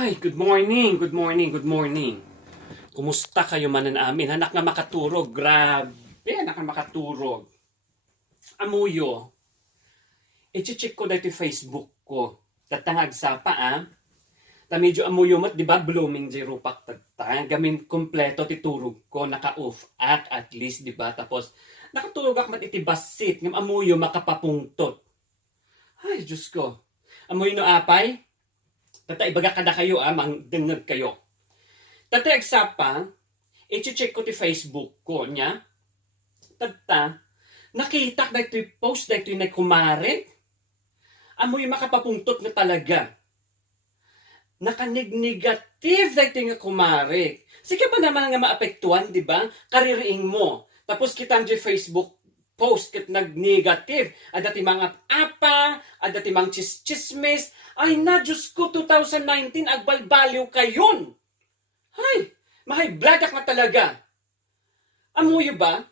Hi, good morning, good morning, good morning. Kumusta kayo manan amin? Anak nga makaturog, grabe, anak nga makaturog. Amuyo, i-check ko dito Facebook ko. Tatangag sa pa, Ta medyo amuyo mat, di ba, blooming jerupak tatang. Gamin kompleto titurog ko, naka-off at least, di ba? Tapos, nakaturog ak mat itibasit, ngam amuyo makapapungtot. Ay, Diyos ko. Amuyo no apay? Tata ibaga kada kayo mang dengeg kayo. Tata eksapa, i-check ko ti Facebook ko nya. Tata, nakita na ito post na ito na kumare. Amoy makapapungtot na talaga. Nakanig-negative na ito nga kumare. Sige ba naman nga maapektuhan, di ba? Kaririing mo. Tapos kita di Facebook post kat nag-negative. Adati mga apa, adati mga chismis. Ay na, Diyos ko, 2019, agbalbaliw kayon. Hay, mahay bladak na talaga. Amuyo ba?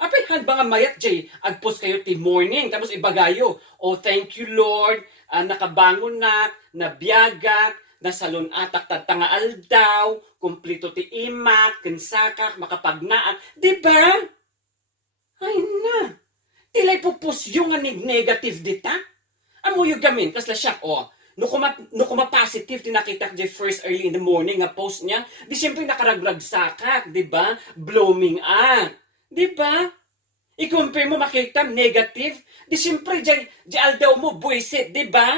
Apay, ba nga mayat, Jay, agpost kayo ti morning, tapos ibagayo. Oh, thank you, Lord. Nakabangon na, nabiyagak, nasalon atak tatanga aldaw, kumplito ti imak, kinsakak, makapagnaak. Diba? Ay na. Tilay pupus yung negative dita. Amuyo gamin, kasla siya, no kuma positive, tinakita ko first early in the morning, nga post niya, di siyempre nakaragrag sakak, di ba? Blooming di ba? I-compare mo, makita, negative, di siyempre, di aldaw mo, buisit, di ba?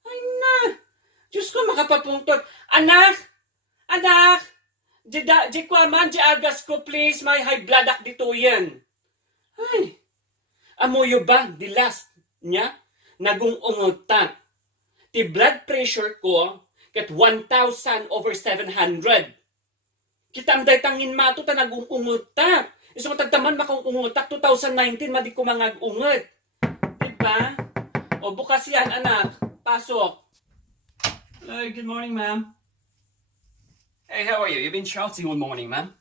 Ay na, Diyos ko, makapapungtot. Anak, di ko aman, di agas ko, please, may high blood ak dito yan. Ay, amuyo ba, di last niya, nagong umutan. Ti blood pressure ko kat 1,000 over 700. Kita ang tangin mato ta nagong umutan. Iso ko tagtaman makong umutak 2019 madi ko mga unget. Diba? O bukas yan anak. Pasok. Hello, good morning ma'am. Hey, how are you? You've been shouting all morning ma'am.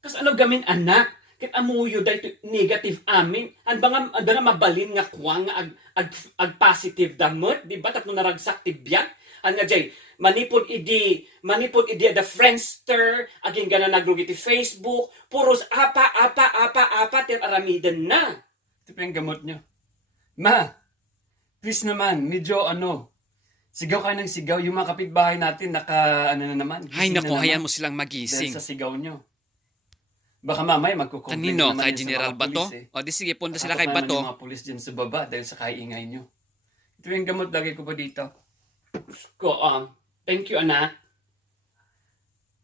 Kas ano gamin anak? Kit amuyo dahil negative amin. Ang nga mabalin nga kuwang ag positive damot. Diba? Tapos naragsak tibyak. Ang nga jay, manipod idi the Friendster. Aging gana nagrugi ti Facebook. Puros apa. Tiyat aramidan na. Ito pa yung gamot nyo. Ma, please naman, medyo sigaw kayo ng sigaw. Yung mga kapitbahay natin, na naman. Hay nako, na hayaan naman. mo silang magising. Dahil sa sigaw nyo. Baka mamaya magkukomplain Kanino? naman Kay yan sa General mga Bato? pulis, O di sige, punta sila Takot kay naman Bato. yung mga pulis dyan sa baba dahil sa kaiingay nyo. Ito yung gamot, lagay ko pa dito. Thank you, anak.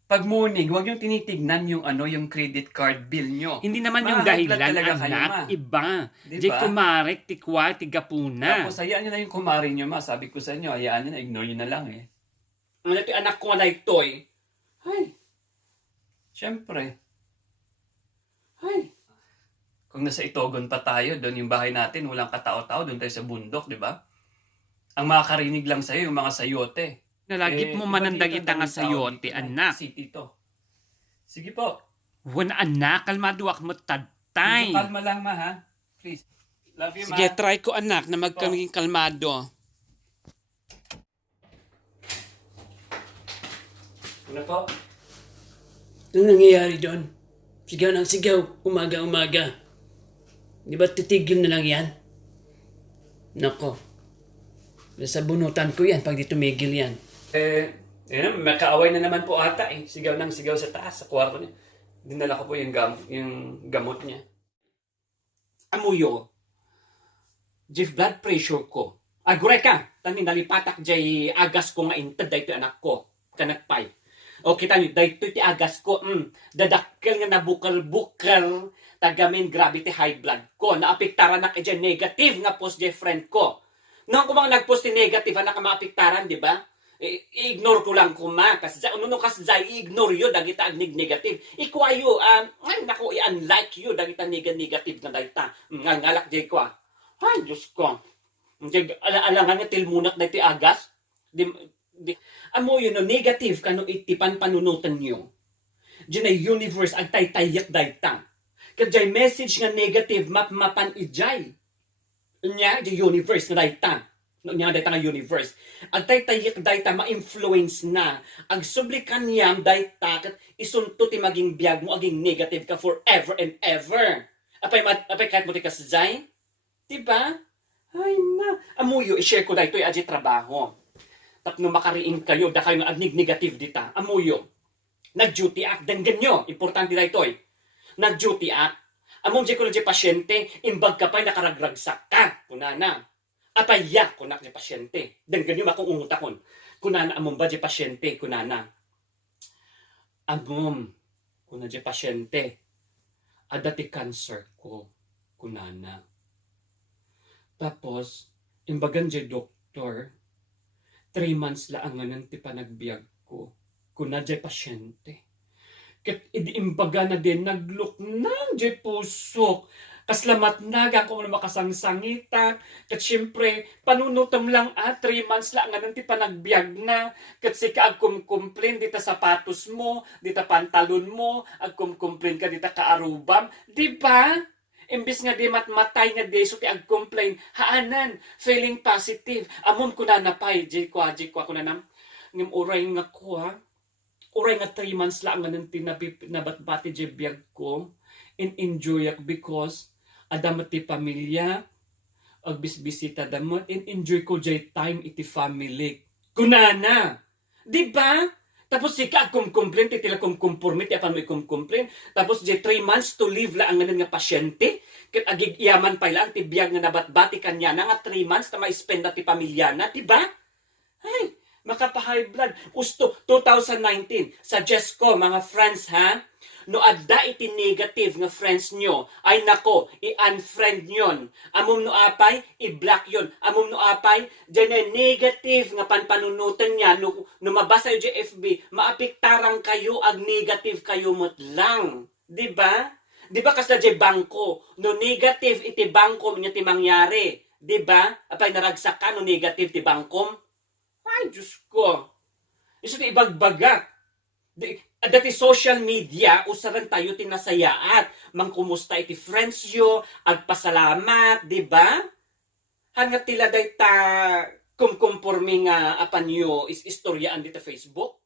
Pag morning, huwag yung tinitignan yung yung credit card bill nyo. Hindi naman yung High blood dahilan, talaga kayo, anak. ma. Iba. Diba? Di kumarek, tikwa, tigapuna. Tapos hayaan nyo na yung kumari nyo, ma. Sabi ko sa inyo, hayaan nyo na, ignore nyo na lang eh. Ano ito, anak ko na ito'y. Ay. Siyempre. Ay. Kung nasa Itogon pa tayo, doon yung bahay natin, walang katao-tao, doon tayo sa bundok, di ba? Ang makakarinig lang sa'yo, yung mga sayote. Nalagip mo manandag ita nga sayote, anak. City to. Sige po. Wan anak, kalmaduak mo tatay. Kalma lang, ma, ha? Please. Love you, Sige, ma. try ko anak na magkaming kalmado. Ano po? Anong nangyayari doon? Sigaw ng sigaw, umaga-umaga. Di ba titigil na lang yan? Nako. Sa bunutan ko yan pag di tumigil yan. Makaaway na naman po ata eh. Sigaw ng sigaw sa taas, sa kwarto niya. Dinala ko po yung gamot niya. Amuyo. Jeff blood pressure ko. Agure ka. Tani nalipatak jay agas ko nga intad dahito anak ko. Kanakpay. O kita nyo, dahito ti agas ko. Dadakkel nga nabukal-bukal. Tagamin gravity high blood ko. Naapiktaran na kaya negative nga post jay friend ko. Noong ko mga nag-post yung negative, anak ka maapiktaran, di ba? I-ignore ko lang kuma. Kasi ununong kasi i-ignore yun, dagita ang negative. Ikwayo, nako, i-unlike yun, dagita negative na dagita. Ngalak jay ko. Ay, Diyos ko. Alangan nga tilmunak na iti agas. Amo yun, negative, kano itipan panunutan nyo. Diyan ay universe, agtay-tayak dagita. Kaya message nga negative, mapan ijay. Nya, the universe nga dayta. No nya dayta nga universe. Ag taytayik dayta ma-influence na. Ag sublikan niyam dayta ket isunto ti maging biyag mo aging negative ka forever and ever. Apay kahit mo ti kasjay? Diba? Ay na. Amuyo, i-share ko dayto aji trabaho. Tapno makariin kayo, da kayo nga agnig negative dita. Amuyo. Nag-duty act, dan ganyo. Importante dayto eh. Nag-duty act. Among di ko na di pasyente, imbag ka pa'y nakaragragsak ka. Kunana. Apaya ko na di pasyente. Dan ganyo makong umutakon. Kunana, among ba di pasyente? Kunana. Amom. Kuna di pasyente. Adati cancer ko. Kunana. Tapos, imbagan di doktor, 3 months lang nga ti panagbiag ko. Kuna di pasyente. Ket imbaga na din nagluk nang di pusok. Kaslamat naga kung makasangsangitan. Ket syempre, panunutom lang 3 months lang nga ti panagbiag na. Ket sika agkumkumplin dita sapatos mo, dita pantalon mo, agkumkumplin ka dita kaarubam. Di ba? Imbis nga di matmatay nga di so ti ag-complain, haanan, feeling positive. Amon ko na napay, jikwa ko na nam. Ngim uray nga ko ha. Uray nga 3 months lang nga nang tinabatbati di biyag ko. Enjoy ak because adamat ti pamilya, agbisbisita damot, enjoy ko di time iti family. Kunana! Di ba? Tapos sika kumkumplin, titila kumkumpurmit, apan mo kumkumplin. Tapos di 3 months to live la ang nga pasyente. Kat agig iyaman pa lang, tibiyag nga nabatbati kanya na nga 3 months na ma-spend na ti pamilya na, diba? Ay, makapa-high blood. Usto, 2019, suggest ko mga friends ha, no adda iti negative nga friends nyo, ay nako, i-unfriend nyon. Amom no apay, i-block yon. Amom no apay, dyan negative nga panpanunutan niya, no mabasa yung FB, maapiktarang kayo, ag negative kayo mo't lang. Diba? Diba kasla dyan bangko, no negative iti bangko niya ti mangyari. Diba? Apay naragsak ka, no negative ti bangkom. Ay, Diyos ko. Iso ti ibagbagak. Dati social media, usaran tayo tinasayaat. Mangkumusta iti friends yo, agpasalamat, di ba? Hangat tila day ta kumkumpurmi nga apan yo is istoryaan dito Facebook.